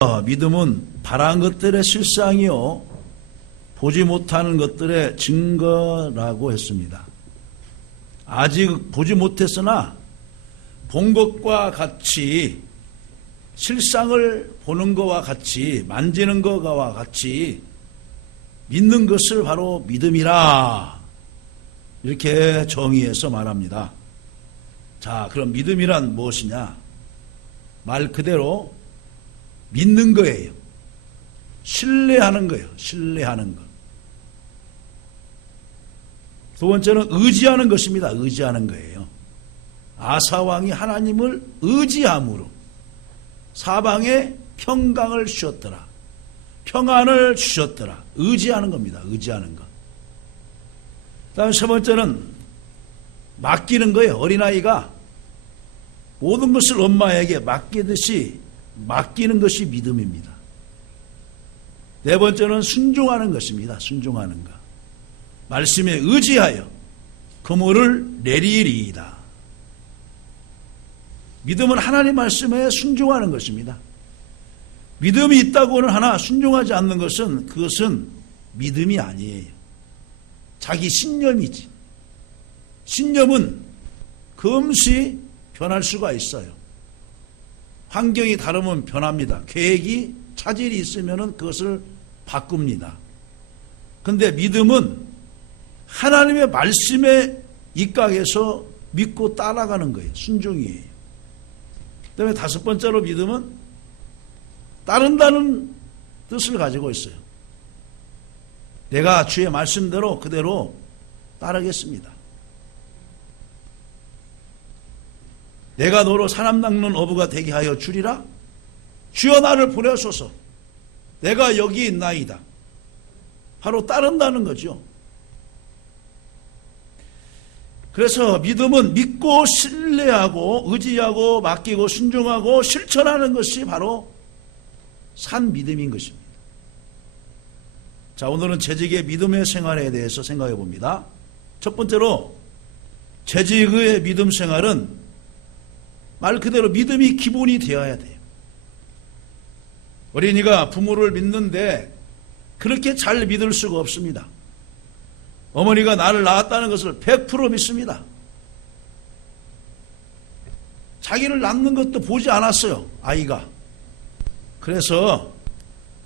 믿음은 바라는 것들의 실상이요 보지 못하는 것들의 증거라고 했습니다. 아직 보지 못했으나 본 것과 같이 실상을 보는 것과 같이 만지는 것과 같이 믿는 것을 바로 믿음이라 이렇게 정의해서 말합니다. 자, 그럼 믿음이란 무엇이냐? 말 그대로 믿는 거예요. 신뢰하는 거예요. 신뢰하는 것. 두 번째는 의지하는 것입니다. 의지하는 거예요. 아사왕이 하나님을 의지함으로 사방에 평강을 주셨더라. 평안을 주셨더라. 의지하는 겁니다. 의지하는 것. 다음 세 번째는 맡기는 거예요. 어린아이가 모든 것을 엄마에게 맡기듯이 맡기는 것이 믿음입니다. 네 번째는 순종하는 것입니다. 순종하는 것. 말씀에 의지하여 그물을 내리리이다. 믿음은 하나님 말씀에 순종하는 것입니다. 믿음이 있다고는 하나 순종하지 않는 것은 그것은 믿음이 아니에요. 자기 신념이지. 신념은 금시 변할 수가 있어요. 환경이 다르면 변합니다. 계획이 차질이 있으면 그것을 바꿉니다. 그런데 믿음은 하나님의 말씀에 입각해서 믿고 따라가는 거예요. 순종이에요. 그다음에 다섯 번째로 믿음은 따른다는 뜻을 가지고 있어요. 내가 주의 말씀대로 그대로 따르겠습니다. 내가 너로 사람 낚는 어부가 되게 하여 주리라. 주여 나를 보내소서. 내가 여기 있나이다. 바로 따른다는 거죠. 그래서 믿음은 믿고 신뢰하고 의지하고 맡기고 순종하고 실천하는 것이 바로 산 믿음인 것입니다. 자, 오늘은 재직의 믿음의 생활에 대해서 생각해 봅니다. 첫 번째로 재직의 믿음 생활은 말 그대로 믿음이 기본이 되어야 돼요. 어린이가 부모를 믿는데 그렇게 잘 믿을 수가 없습니다. 어머니가 나를 낳았다는 것을 100% 믿습니다. 자기를 낳는 것도 보지 않았어요, 아이가. 그래서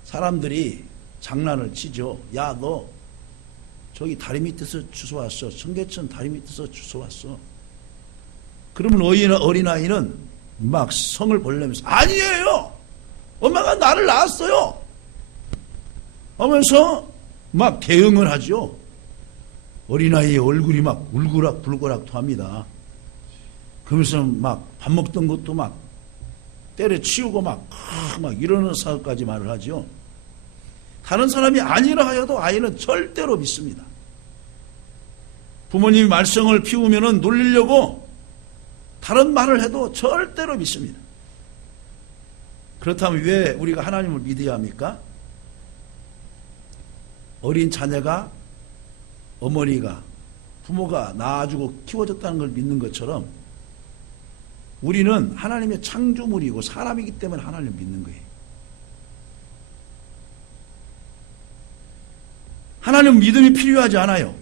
사람들이 장난을 치죠. 야, 너 저기 다리 밑에서 주워왔어. 청계천 다리 밑에서 주워왔어. 그러면 어린아이는 막 성을 벌리면서 아니에요. 엄마가 나를 낳았어요. 하면서 막 대응을 하죠. 어린아이의 얼굴이 막 울그락불그락 합니다. 그러면서 막 밥 먹던 것도 막 때려치우고 막 이러는 사업까지 말을 하죠. 다른 사람이 아니라 하여도 아이는 절대로 믿습니다. 부모님이 말썽을 피우면 놀리려고 다른 말을 해도 절대로 믿습니다. 그렇다면 왜 우리가 하나님을 믿어야 합니까? 어린 자녀가 어머니가 부모가 낳아주고 키워줬다는 걸 믿는 것처럼 우리는 하나님의 창조물이고 사람이기 때문에 하나님을 믿는 거예요. 하나님은 믿음이 필요하지 않아요.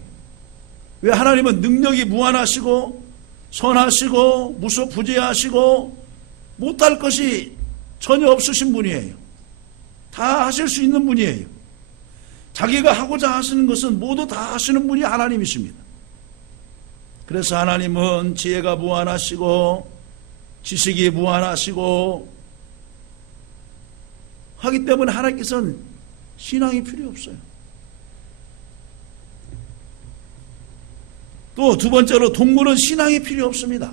왜? 하나님은 능력이 무한하시고 선하시고 무소부재하시고 못할 것이 전혀 없으신 분이에요. 다 하실 수 있는 분이에요. 자기가 하고자 하시는 것은 모두 다 하시는 분이 하나님이십니다. 그래서 하나님은 지혜가 무한하시고 지식이 무한하시고 하기 때문에 하나님께서는 신앙이 필요 없어요. 또 두 번째로 동물은 신앙이 필요 없습니다.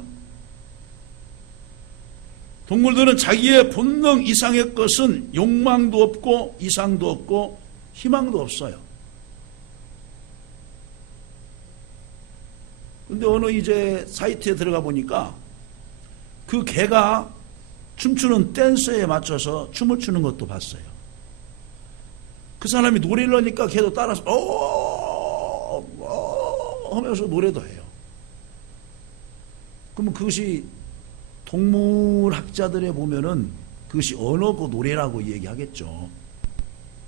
동물들은 자기의 본능 이상의 것은 욕망도 없고 이상도 없고 희망도 없어요. 근데 어느 이제 사이트에 들어가 보니까 그 개가 춤추는 댄스에 맞춰서 춤을 추는 것도 봤어요. 그 사람이 노래를 하니까 걔도 따라서 하면서 노래도 해요. 그러면 그것이 동물학자들에 보면은 그것이 어느 그 노래라고 얘기하겠죠.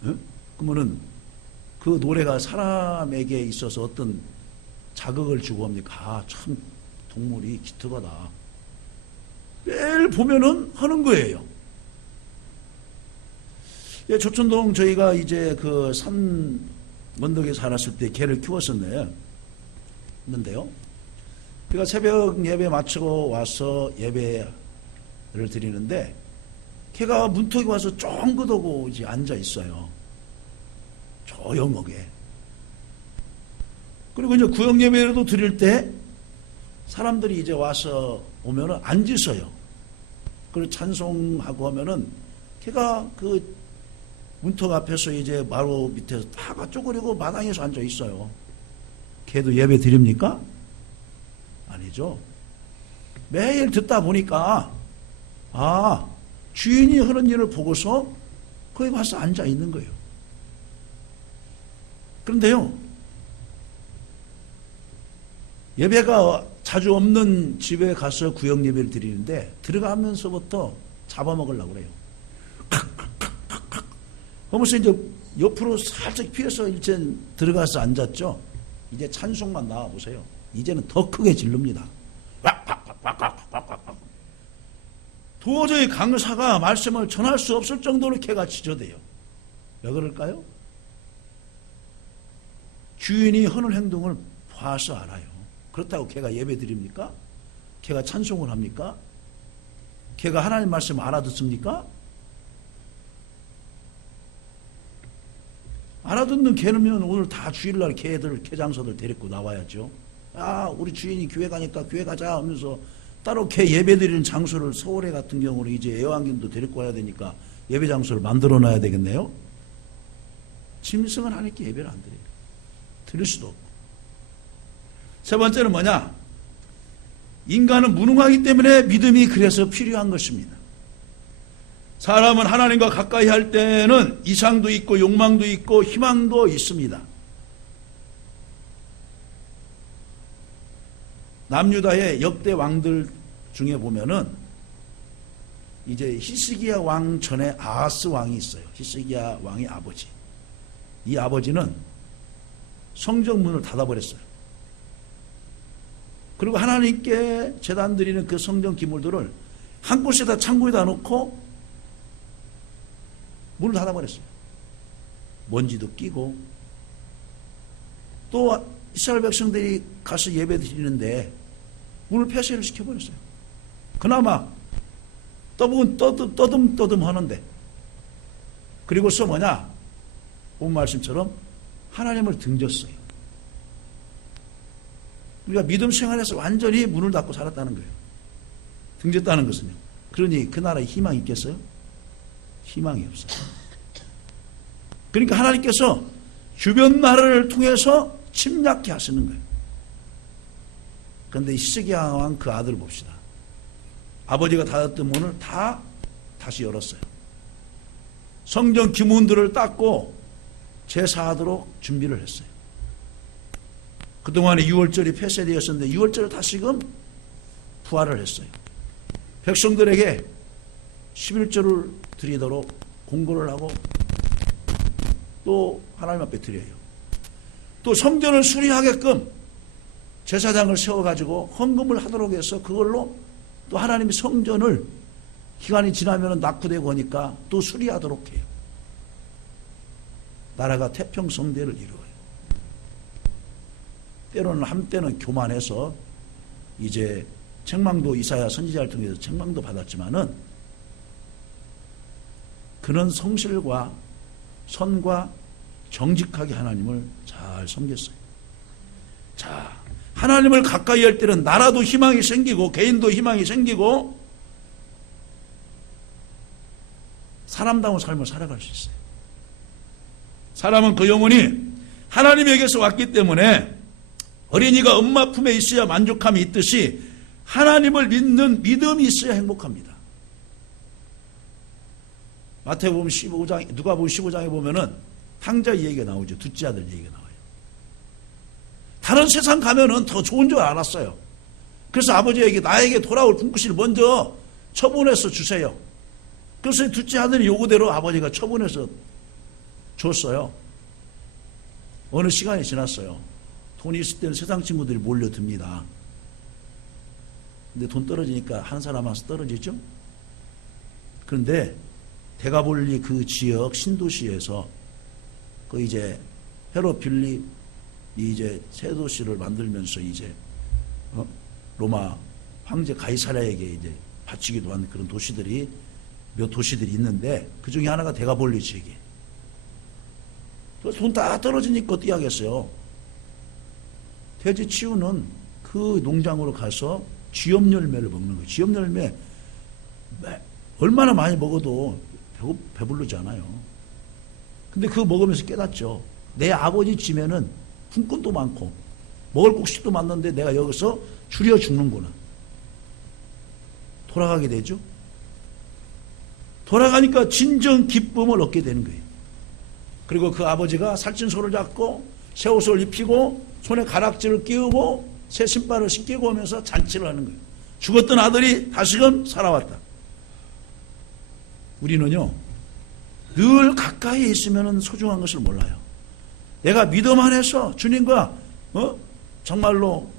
응? 그러면은 그 노래가 사람에게 있어서 어떤 자극을 주고 합니까? 아, 참 동물이 기특하다. 매일 보면은 하는 거예요. 예, 조천동 저희가 이제 그 산 언덕에 살았을 때 개를 키웠었는데요. 그러니까 새벽 예배 마치고 와서 예배를 드리는데 개가 문턱에 와서 쫑긋하고 이제 앉아 있어요. 조용하게. 그리고 이제 구역 예배도 드릴 때 사람들이 이제 와서 오면은 앉으셔요. 그리고 찬송하고 하면은 걔가 그 문턱 앞에서 이제 마루 밑에서 다 쪼그리고 마당에서 앉아 있어요. 걔도 예배 드립니까? 아니죠. 매일 듣다 보니까 아, 주인이 하는 일을 보고서 거기 와서 앉아 있는 거예요. 그런데요, 예배가 자주 없는 집에 가서 구역 예배를 드리는데 들어가면서부터 잡아먹으려고 그래요. 그러면서 이제 옆으로 살짝 피해서 이제 들어가서 앉았죠. 이제 찬송만 나와보세요. 이제는 더 크게 질릅니다. 도저히 강사가 말씀을 전할 수 없을 정도로 개가 지저대요. 왜 그럴까요? 주인이 하는 행동을 봐서 알아요. 그렇다고 개가 예배 드립니까? 개가 찬송을 합니까? 개가 하나님 말씀 알아듣습니까? 알아듣는 개는 오늘 다 주일날 개들, 개장소들 데리고 나와야죠. 아, 우리 주인이 교회 가니까 교회 가자 하면서 따로 개 예배 드리는 장소를 서울에 같은 경우는 이제 애완견도 데리고 와야 되니까 예배 장소를 만들어 놔야 되겠네요. 짐승은 하나님께 예배를 안 드려요. 드릴 수도 없고. 세 번째는 뭐냐? 인간은 무능하기 때문에 믿음이 그래서 필요한 것입니다. 사람은 하나님과 가까이 할 때는 이상도 있고 욕망도 있고 희망도 있습니다. 남유다의 역대 왕들 중에 보면은 이제 히스기야 왕 전에 아하스 왕이 있어요. 히스기야 왕의 아버지. 이 아버지는 성전문을 닫아버렸어요. 그리고 하나님께 제단 드리는 그 성전 기물들을 한 곳에다 창고에다 놓고 문을 닫아버렸어요. 먼지도 끼고 또 이스라엘 백성들이 가서 예배 드리는데 문을 폐쇄를 시켜버렸어요. 그나마 떠듬 하는데 그리고서 뭐냐? 본 말씀처럼 하나님을 등졌어요. 우리가 믿음 생활에서 완전히 문을 닫고 살았다는 거예요. 등졌다는 것은요. 그러니 그 나라에 희망이 있겠어요? 희망이 없어요. 그러니까 하나님께서 주변 나라를 통해서 침략케 하시는 거예요. 그런데 히스기야 왕 그 아들을 봅시다. 아버지가 닫았던 문을 다 다시 열었어요. 성전 기문들을 닦고 제사하도록 준비를 했어요. 그동안에 유월절이 폐쇄되었었는데 유월절을 다시금 부활을 했어요. 백성들에게 11절을 드리도록 공고를 하고 또 하나님 앞에 드려요. 또 성전을 수리하게끔 제사장을 세워가지고 헌금을 하도록 해서 그걸로 또 하나님의 성전을 기간이 지나면 낙후되고 하니까 또 수리하도록 해요. 나라가 태평성대를 이루어요. 때로는 한때는 교만해서 이제 책망도 이사야 선지자를 통해서 책망도 받았지만은 그는 성실과 선과 정직하게 하나님을 잘 섬겼어요. 자, 하나님을 가까이 할 때는 나라도 희망이 생기고 개인도 희망이 생기고 사람다운 삶을 살아갈 수 있어요. 사람은 그 영혼이 하나님에게서 왔기 때문에 어린이가 엄마 품에 있어야 만족함이 있듯이 하나님을 믿는 믿음이 있어야 행복합니다. 마태복음 15장, 누가복음 15장에 보면은 탕자 얘기가 나오죠. 둘째 아들 얘기가 나와요. 다른 세상 가면은 더 좋은 줄 알았어요. 그래서 아버지에게 나에게 돌아올 품꾼을 먼저 처분해서 주세요. 그래서 둘째 아들이 요구대로 아버지가 처분해서 줬어요. 어느 시간이 지났어요. 돈이 있을 때는 세상 친구들이 몰려듭니다. 근데 돈 떨어지니까 한 사람 한 떨어지죠. 그런데 대가볼리 그 지역 신도시에서 그 이제 헤롯 빌립이 이제 새 도시를 만들면서 이제 로마 황제 가이사랴에게 이제 바치기도 한 그런 도시들이 몇 도시들이 있는데 그 중에 하나가 대가볼리 지역이에요. 돈 다 떨어지니까 어떻게 하겠어요? 돼지 치우는 그 농장으로 가서 쥐염 열매를 먹는 거예요. 쥐염 열매 얼마나 많이 먹어도 배부르지 않아요. 근데 그거 먹으면서 깨닫죠. 내 아버지 집에는 품꾼도 많고 먹을 곡식도 많는데 내가 여기서 줄여 죽는구나. 돌아가게 되죠. 돌아가니까 진정 기쁨을 얻게 되는 거예요. 그리고 그 아버지가 살찐 소를 잡고 새 옷을 입히고 손에 가락지를 끼우고 새 신발을 신기고 오면서 잔치를 하는 거예요. 죽었던 아들이 다시금 살아왔다. 우리는요, 늘 가까이에 있으면 소중한 것을 몰라요. 내가 믿음 안에서 주님과 정말로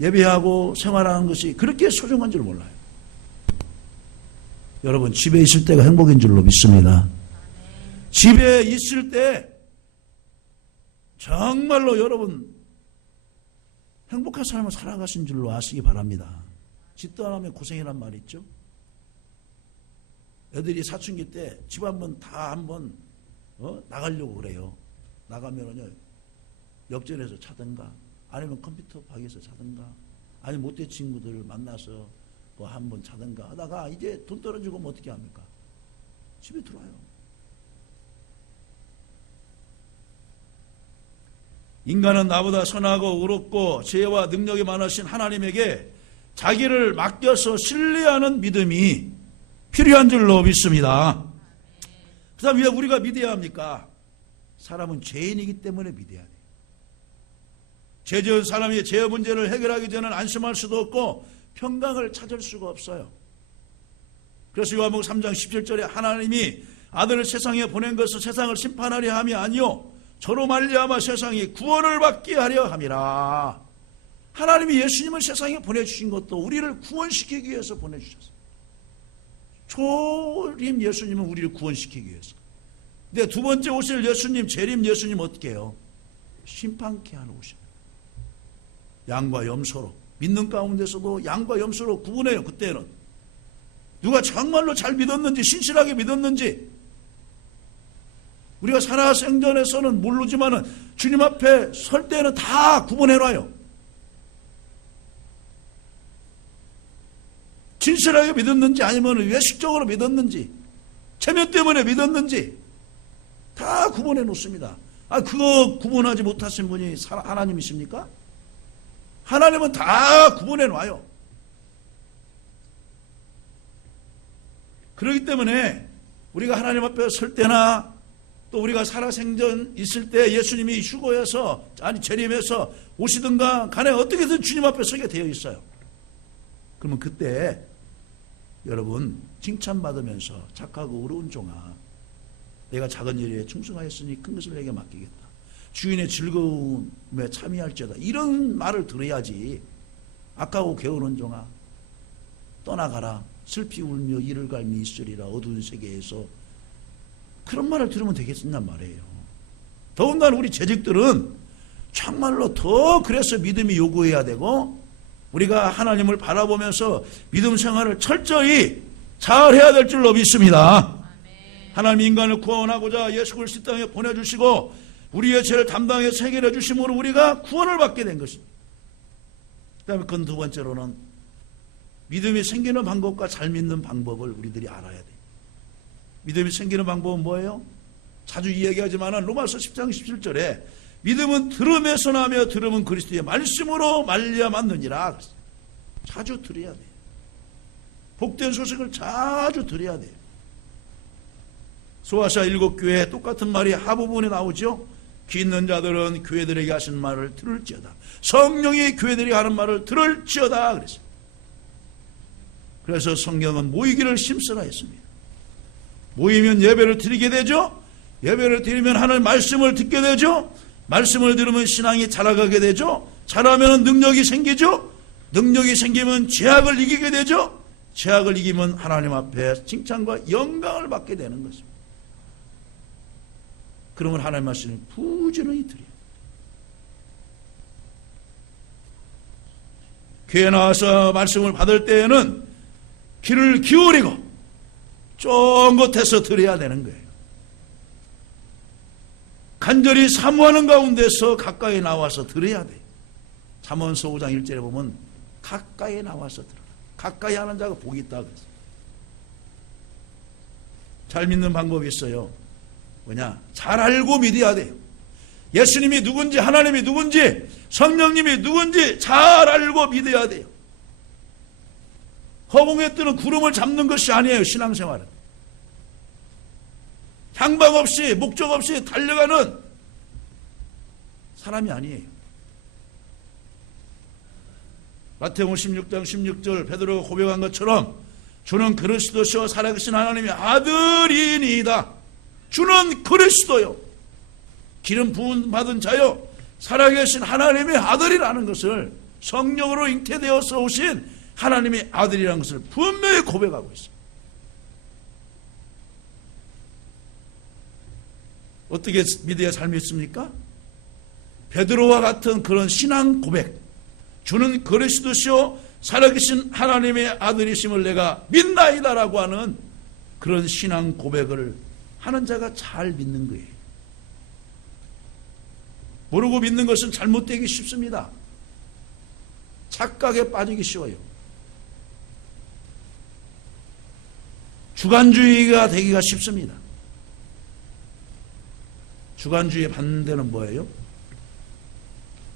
예배하고 생활하는 것이 그렇게 소중한 줄 몰라요. 여러분, 집에 있을 때가 행복인 줄로 믿습니다. 집에 있을 때 정말로 여러분 행복한 삶을 살아가신 줄로 아시기 바랍니다. 집도 안 하면 고생이란 말 있죠. 애들이 사춘기 때 집 한번 다 한번 나가려고 그래요. 나가면은요 역전에서 자든가 아니면 컴퓨터 방에서 자든가 아니면 못된 친구들 만나서 뭐 한번 자든가 하다가 이제 돈 떨어지고 뭐 어떻게 합니까? 집에 들어와요. 인간은 나보다 선하고 의롭고 지혜와 능력이 많으신 하나님에게 자기를 맡겨서 신뢰하는 믿음이 필요한 줄로 믿습니다. 그 다음 왜 우리가 믿어야 합니까? 사람은 죄인이기 때문에 믿어야 돼요. 죄 지은 사람이 죄의 문제를 해결하기 전에는 안심할 수도 없고 평강을 찾을 수가 없어요. 그래서 요한복음 3장 17절에 하나님이 아들을 세상에 보낸 것은 세상을 심판하려 함이 아니요 저로 말미암아 세상이 구원을 받게 하려 함이라. 하나님이 예수님을 세상에 보내주신 것도 우리를 구원시키기 위해서 보내주셨어요. 초림 예수님은 우리를 구원시키기 위해서. 근데 두 번째 오실 예수님, 재림 예수님 어떻게 해요? 심판케 하러 오십니다. 양과 염소로, 믿는 가운데서도 양과 염소로 구분해요. 그때는 누가 정말로 잘 믿었는지, 신실하게 믿었는지 우리가 살아생전에서는 모르지만은 주님 앞에 설 때는 다 구분해놔요. 진실하게 믿었는지 아니면 외식적으로 믿었는지 체면 때문에 믿었는지 다 구분해 놓습니다. 그거 구분하지 못하신 분이 하나님이십니까? 하나님은 다 구분해 놔요. 그렇기 때문에 우리가 하나님 앞에 설 때나 또 우리가 살아생전 있을 때 예수님이 휴거해서 재림해서 오시든가 간에 어떻게든 주님 앞에 서게 되어 있어요. 그러면 그때 여러분 칭찬받으면서 착하고 의로운 종아 내가 작은 일에 충성하였으니 큰 것을 내게 맡기겠다. 주인의 즐거움에 참여할지어다. 이런 말을 들어야지. 아까고 게으른 종아 떠나가라. 슬피 울며 이를 갈미 있으리라. 어두운 세계에서. 그런 말을 들으면 되겠냔 말이에요. 더군다나 우리 재직들은 정말로 더 그래서 믿음이 요구해야 되고 우리가 하나님을 바라보면서 믿음 생활을 철저히 잘 해야 될 줄로 믿습니다. 하나님 인간을 구원하고자 예수 그리스도 땅에 보내주시고 우리의 죄를 담당해서 해결해 주심으로 우리가 구원을 받게 된 것입니다. 그 다음에 그건 두 번째로는 믿음이 생기는 방법과 잘 믿는 방법을 우리들이 알아야 돼요. 믿음이 생기는 방법은 뭐예요? 자주 이야기하지만 로마서 10장 17절에 믿음은 들음에서 나며 들음은 그리스도의 말씀으로 말미암았느니라. 자주 들어야 돼요. 복된 소식을 자주 들어야 돼요. 소아시아 7교회 똑같은 말이 하부분에 나오죠. 귀 있는 자들은 교회들에게 하신 말을 들을지어다. 성령이 교회들이 하는 말을 들을지어다 그랬어요. 그래서 성경은 모이기를 심쓰라 했습니다. 모이면 예배를 드리게 되죠. 예배를 드리면 하나님 말씀을 듣게 되죠. 말씀을 들으면 신앙이 자라가게 되죠. 자라면 능력이 생기죠. 능력이 생기면 죄악을 이기게 되죠. 죄악을 이기면 하나님 앞에 칭찬과 영광을 받게 되는 것입니다. 그러면 하나님 말씀을 부지런히 드려요. 교회 나와서 말씀을 받을 때에는 귀를 기울이고 쫑긋해서 들어야 되는 거예요. 간절히 사모하는 가운데서 가까이 나와서 들어야 돼요. 잠언서 5장 1절에 보면 가까이 나와서 들어라. 가까이 하는 자가 복이 있다 그랬어요. 잘 믿는 방법이 있어요. 뭐냐? 잘 알고 믿어야 돼요. 예수님이 누군지, 하나님이 누군지, 성령님이 누군지 잘 알고 믿어야 돼요. 허공에 뜨는 구름을 잡는 것이 아니에요. 신앙생활은 향방 없이 목적 없이 달려가는 사람이 아니에요. 마태복음 16장 16절 베드로가 고백한 것처럼 주는 그리스도시요 살아계신 하나님의 아들이니이다. 주는 그리스도요, 기름 부음 받은 자요, 살아계신 하나님의 아들이라는 것을, 성령으로 잉태되어서 오신 하나님의 아들이라는 것을 분명히 고백하고 있어요. 어떻게 믿어야 삶이 있습니까? 베드로와 같은 그런 신앙 고백, 주는 그리스도시요 살아계신 하나님의 아들이심을 내가 믿나이다라고 하는 그런 신앙 고백을 하는 자가 잘 믿는 거예요. 모르고 믿는 것은 잘못되기 쉽습니다. 착각에 빠지기 쉬워요. 주관주의가 되기가 쉽습니다. 주관주의의 반대는 뭐예요?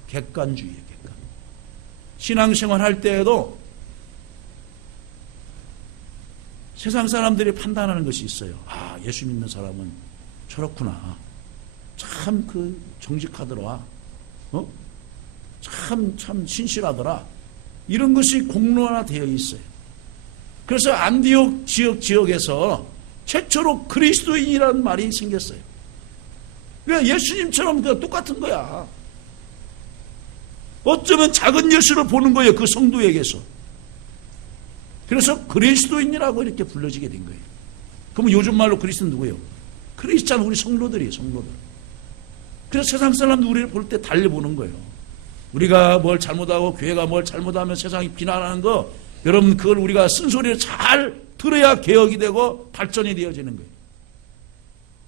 객관주의예요. 객관. 신앙생활 할 때에도 세상 사람들이 판단하는 것이 있어요. 아, 예수 믿는 사람은 저렇구나. 참 정직하더라. 참 신실하더라. 이런 것이 공론화되어 있어요. 그래서 안디옥 지역에서 최초로 그리스도인이라는 말이 생겼어요. 그러니까 예수님처럼 똑같은 거야. 어쩌면 작은 예수를 보는 거예요. 그 성도에게서. 그래서 그리스도인이라고 이렇게 불러지게 된 거예요. 그러면 요즘 말로 그리스도는 누구예요? 크리스찬 우리 성도들이에요. 성도들. 그래서 세상 사람들 우리를 볼 때 달려보는 거예요. 우리가 뭘 잘못하고 교회가 뭘 잘못하면 세상이 비난하는 거, 여러분 그걸 우리가 쓴소리를 잘 들어야 개혁이 되고 발전이 되어지는 거예요.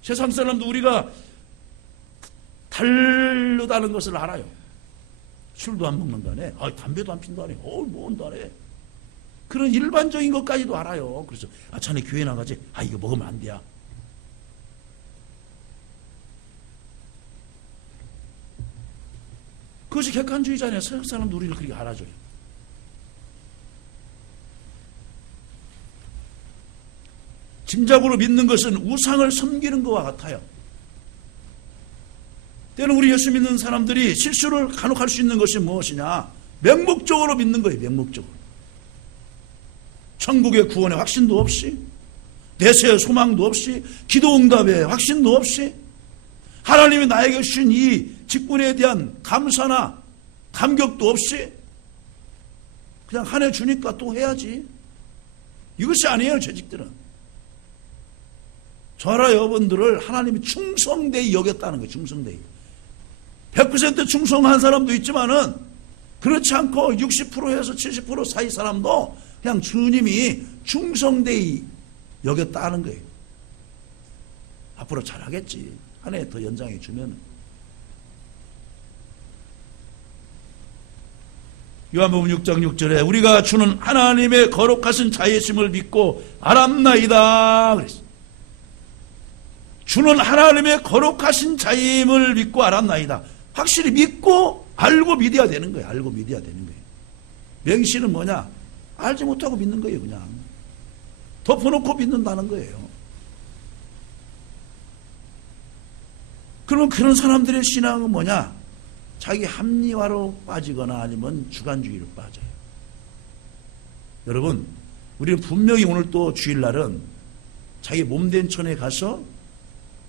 세상 사람도 우리가 다르다는 것을 알아요. 술도 안 먹는다네. 담배도 안 핀다네. 뭔다네. 그런 일반적인 것까지도 알아요. 그래서 자네 교회 나가지. 이거 먹으면 안 돼야. 그것이 객관주의잖아요. 서양 사람도 우리를 그렇게 알아줘요. 짐작으로 믿는 것은 우상을 섬기는 것과 같아요. 때는 우리 예수 믿는 사람들이 실수를 간혹 할 수 있는 것이 무엇이냐? 맹목적으로 믿는 거예요. 맹목적으로. 천국의 구원의 확신도 없이, 내세의 소망도 없이, 기도응답의 확신도 없이, 하나님이 나에게 주신 이 직분에 대한 감사나 감격도 없이 그냥 한 해 주니까 또 해야지. 이것이 아니에요. 재직들은. 저와 여러분들을 하나님이 충성되이 여겼다는 거예요. 충성되이. 100% 충성한 사람도 있지만은 그렇지 않고 60%에서 70% 사이 사람도 그냥 주님이 충성되이 여겼다는 거예요. 앞으로 잘하겠지. 한 해 더 연장해 주면. 요한복음 6장 6절에 우리가 주는 하나님의 거룩하신 자의심을 믿고 알았나이다 그랬어요. 주는 하나님의 거룩하신 자임을 믿고 알았나이다. 확실히 믿고 알고 믿어야 되는 거예요. 알고 믿어야 되는 거예요. 맹신은 뭐냐? 알지 못하고 믿는 거예요. 그냥 덮어놓고 믿는다는 거예요. 그러면 그런 사람들의 신앙은 뭐냐? 자기 합리화로 빠지거나 아니면 주관주의로 빠져요. 여러분, 우리는 분명히 오늘 또 주일날은 자기 몸된 천에 가서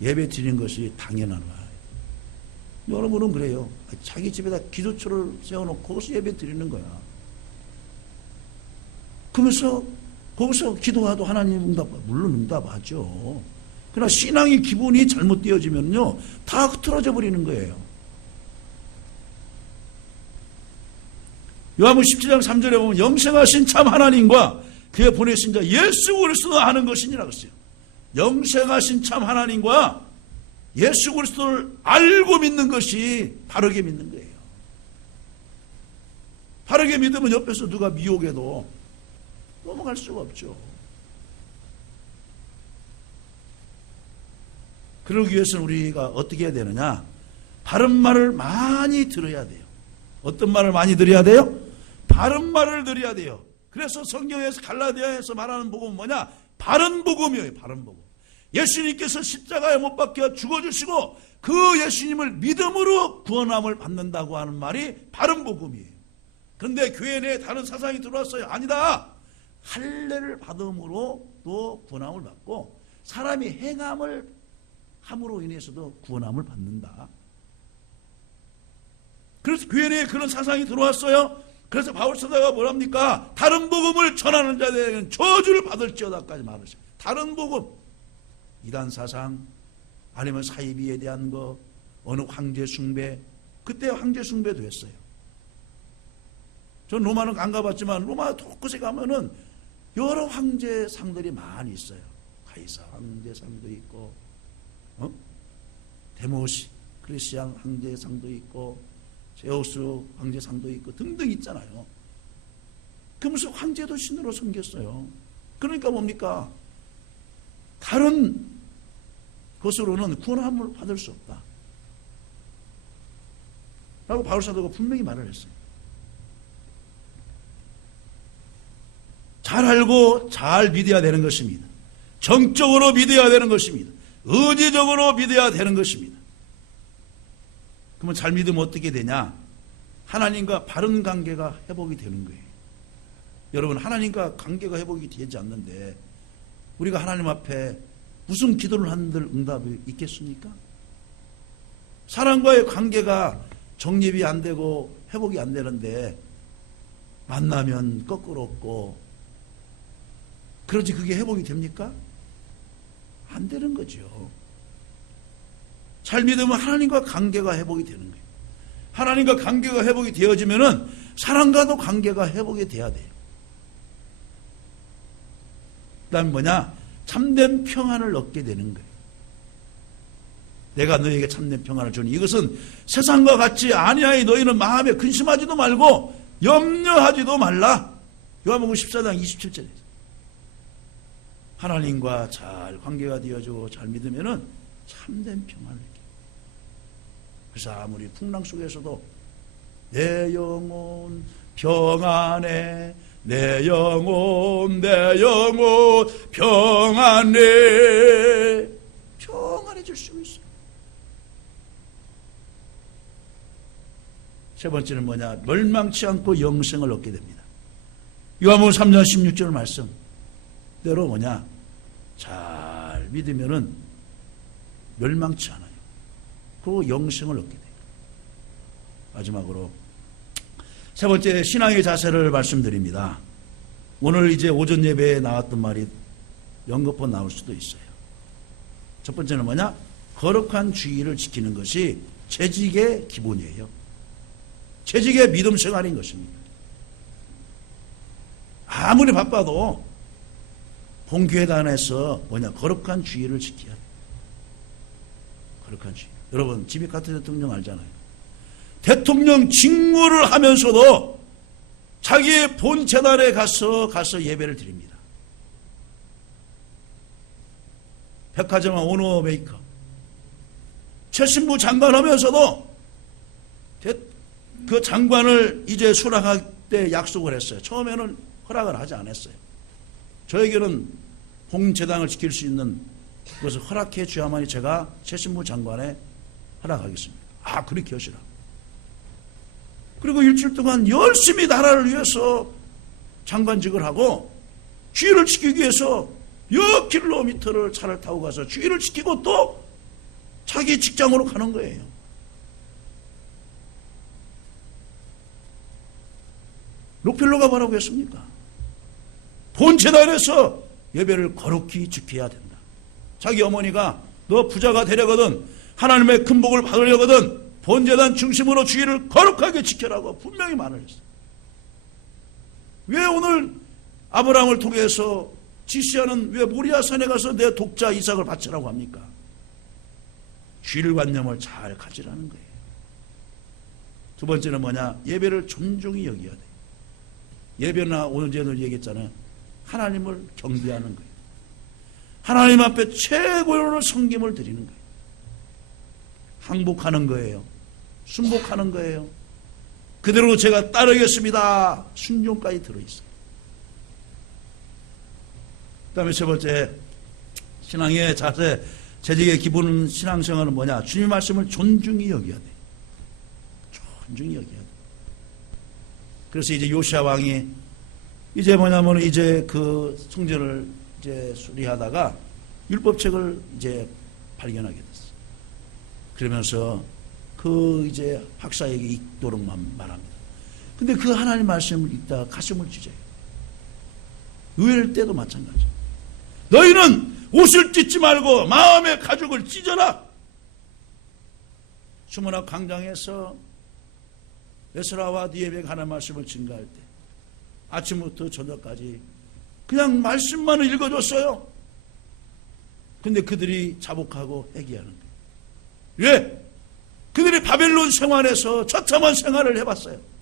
예배 드리는 것이 당연한 거예요. 여러분은 그래요. 자기 집에다 기도처를 세워놓고 거기서 예배 드리는 거야. 그러면서 거기서 기도해도 하나님 물론 응답하죠. 그러나 신앙의 기본이 잘못되어지면요, 다 흐트러져 버리는 거예요. 요한복음 17장 3절에 보면 영생하신 참 하나님과 그의 보내신 자 예수 그리스도를 아는 것이니라 그랬어요. 영생하신 참 하나님과 예수 그리스도를 알고 믿는 것이 바르게 믿는 거예요. 바르게 믿으면 옆에서 누가 미혹해도 넘어갈 수가 없죠. 그러기 위해서는 우리가 어떻게 해야 되느냐? 바른 말을 많이 들어야 돼요. 어떤 말을 많이 들어야 돼요? 바른 말을 들어야 돼요. 그래서 성경에서 갈라디아에서 말하는 복음은 뭐냐? 바른 복음이에요. 바른 복음. 예수님께서 십자가에 못 박혀 죽어주시고 그 예수님을 믿음으로 구원함을 받는다고 하는 말이 바른 복음이에요. 그런데 교회 내에 다른 사상이 들어왔어요. 아니다. 할례를 받음으로 또 구원함을 받고 사람이 행함을 함으로 인해서도 구원함을 받는다. 그래서 교회 내에 그런 사상이 들어왔어요. 그래서 바울사도가 뭐랍니까? 다른 복음을 전하는 자들에게는 저주를 받을지어다까지 말하셨어요. 다른 복음, 이단 사상, 아니면 사이비에 대한 거, 어느 황제 숭배, 그때 황제 숭배도 했어요. 전 로마는 안 가봤지만 로마 곳곳에 가면은 여러 황제상들이 많이 있어요. 가이사 황제상도 있고, 데모시 크리스티안 황제상도 있고, 제우스 황제상도 있고 등등 있잖아요. 그러면서 황제도 신으로 섬겼어요. 그러니까 뭡니까? 다른 것으로는 구원함을 받을 수 없다 라고 바울사도가 분명히 말을 했어요. 잘 알고 잘 믿어야 되는 것입니다. 정적으로 믿어야 되는 것입니다. 의지적으로 믿어야 되는 것입니다. 그러면 잘 믿으면 어떻게 되냐? 하나님과 바른 관계가 회복이 되는 거예요. 여러분, 하나님과 관계가 회복이 되지 않는데 우리가 하나님 앞에 무슨 기도를 한들 응답이 있겠습니까? 사람과의 관계가 정립이 안 되고 회복이 안 되는데 만나면 거꾸롭고 그러지 그게 회복이 됩니까? 안 되는 거죠. 잘 믿으면 하나님과 관계가 회복이 되는 거예요. 하나님과 관계가 회복이 되어지면은 사람과도 관계가 회복이 돼야 돼요. 그 다음에 뭐냐? 참된 평안을 얻게 되는 거예요. 내가 너에게 참된 평안을 주니 이것은 세상과 같이 아니하니 너희는 마음에 근심하지도 말고 염려하지도 말라. 요한복음 14장 27절에 하나님과 잘 관계가 되어지고 잘 믿으면은 참된 평안을 얻게. 그래서 아무리 풍랑 속에서도 내 영혼 평안해, 내 영혼 평안해, 평안해질 수 있어요. 세 번째는 뭐냐? 멸망치 않고 영생을 얻게 됩니다. 요한복음 3장 16절 말씀대로 뭐냐? 잘 믿으면은 멸망치 않아요. 그리고 영생을 얻게 돼요. 마지막으로 세 번째 신앙의 자세를 말씀드립니다. 오늘 이제 오전 예배에 나왔던 말이 연거푸 나올 수도 있어요. 첫 번째는 뭐냐? 거룩한 주의를 지키는 것이 재직의 기본이에요. 재직의 믿음 생활인 것입니다. 아무리 바빠도 본교회단에서 뭐냐? 거룩한 주의를 지켜야 돼요. 거룩한 주의. 여러분, 지미카트 대통령 알잖아요. 대통령 직무를 하면서도 자기의 본 재단에 가서 예배를 드립니다. 백화점의 오너 메이커. 최신부 장관 하면서도 그 장관을 이제 수락할 때 약속을 했어요. 처음에는 허락을 하지 않았어요. 저에게는 공재당을 지킬 수 있는 그것을 허락해 주야만이 제가 최신부 장관에 허락하겠습니다. 아, 그렇게 하시라. 그리고 일주일 동안 열심히 나라를 위해서 장관직을 하고 주의를 지키기 위해서 몇 킬로미터를 차를 타고 가서 주의를 지키고 또 자기 직장으로 가는 거예요. 록펠러가 뭐라고 했습니까? 본재단에서 예배를 거룩히 지켜야 된다. 자기 어머니가 너 부자가 되려거든 하나님의 큰 복을 받으려거든 본재단 중심으로 주의를 거룩하게 지켜라고 분명히 말을 했어요. 왜 오늘 아브라함을 통해서 지시하는 왜 모리아산에 가서 내 독자 이삭을 바치라고 합니까? 주일관념을 잘 가지라는 거예요. 두 번째는 뭐냐? 예배를 존중히 여겨야 돼요. 예배나 오늘 제가 얘기했잖아요. 하나님을 경배하는 거예요. 하나님 앞에 최고의 섬김을 드리는 거예요. 항복하는 거예요. 순복하는 거예요. 그대로 제가 따르겠습니다. 순종까지 들어있어요. 그 다음에 세 번째, 신앙의 자세, 재직의 기본 신앙생활은 뭐냐? 주님의 말씀을 존중히 여겨야 돼. 존중히 여겨야 돼. 그래서 이제 요시야 왕이 이제 뭐냐면 이제 그 성전을 이제 수리하다가 율법책을 이제 발견하게 됐어. 그러면서 그 이제 학사에게 읽도록만 말합니다. 근데 그 하나님 말씀을 읽다가 가슴을 찢어요. 의회를 때도 마찬가지야. 너희는 옷을 찢지 말고 마음의 가죽을 찢어라. 수문학 광장에서 에스라와 느헤미야가 하나님 말씀을 증거할 때 아침부터 저녁까지 그냥 말씀만 읽어줬어요. 근데 그들이 자복하고 회개하는 거예요. 왜? 그들이 바벨론 생활에서 처참한 생활을 해봤어요.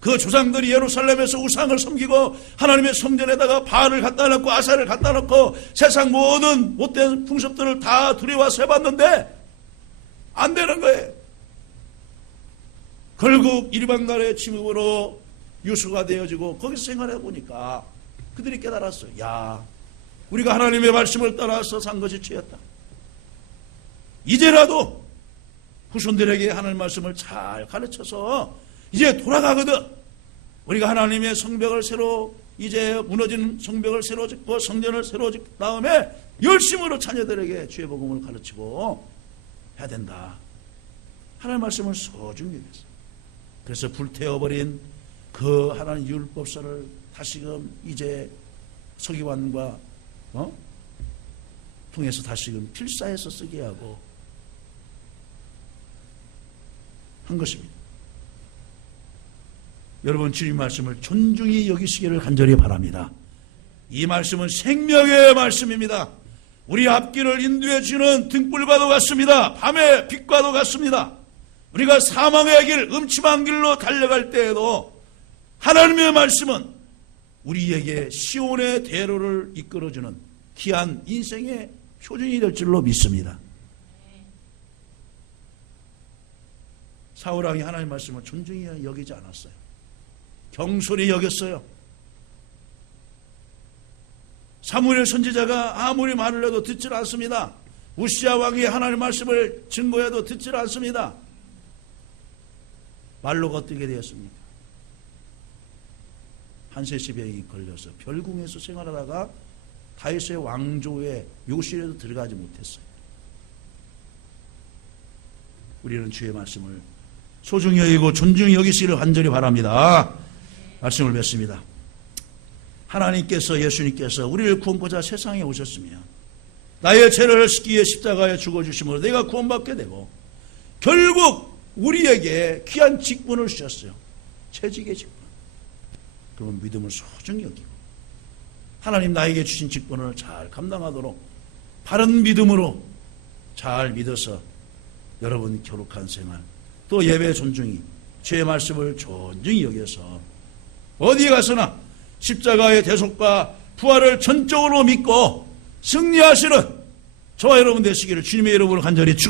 그 조상들이 예루살렘에서 우상을 섬기고 하나님의 성전에다가 바알을 갖다 놓고 아사를 갖다 놓고 세상 모든 못된 풍습들을 다 들여와서 해봤는데 안 되는 거예요. 결국 일방간의 침입으로 유수가 되어지고 거기서 생활해 보니까 그들이 깨달았어요. 야, 우리가 하나님의 말씀을 따라서 산 것이 죄였다. 이제라도 후손들에게 하나님의 말씀을 잘 가르쳐서 이제 돌아가거든. 우리가 하나님의 성벽을 새로 이제 무너진 성벽을 새로 짓고 성전을 새로 짓고 다음에 열심으로 자녀들에게 주의 복음을 가르치고 해야 된다. 하나님의 말씀을 소중히 여겼어요. 그래서 불태워버린 그 하나님 율법서를 다시금 이제 서기관과 통해서 다시금 필사해서 쓰게 하고 한 것입니다. 여러분 주님 말씀을 존중히 여기시기를 간절히 바랍니다. 이 말씀은 생명의 말씀입니다. 우리 앞길을 인도해 주는 등불과도 같습니다. 밤의 빛과도 같습니다. 우리가 사망의 길, 음침한 길로 달려갈 때에도 하나님의 말씀은 우리에게 시온의 대로를 이끌어주는 귀한 인생의 표준이 될 줄로 믿습니다. 사울왕이 하나님의 말씀을 존중히 여기지 않았어요. 경솔히 여겼어요. 사무엘 선지자가 아무리 말을 해도 듣질 않습니다. 우시야 왕이 하나님의 말씀을 증거해도 듣질 않습니다. 말로가 어떻게 되었습니까? 한세시병이 걸려서 별궁에서 생활하다가 다윗의 왕조의 요실에도 들어가지 못했어요. 우리는 주의 말씀을 소중히 여기고 존중히 여기시기를 간절히 바랍니다. 말씀을 맺습니다. 하나님께서 예수님께서 우리를 구원하고자 세상에 오셨으며 나의 죄를 씻기 위해 십자가에 죽어주심으로 내가 구원받게 되고 결국 우리에게 귀한 직분을 주셨어요. 채직의 직분. 그러면 믿음을 소중히 여기고 하나님 나에게 주신 직분을 잘 감당하도록 바른 믿음으로 잘 믿어서 여러분 교룩한 생활 또 예배 존중히 주의 말씀을 존중히 여겨서 어디 가서나 십자가의 대속과 부활을 전적으로 믿고 승리하시는 저와 여러분 되시기를 주님의 이름으로 간절히 축원합니다.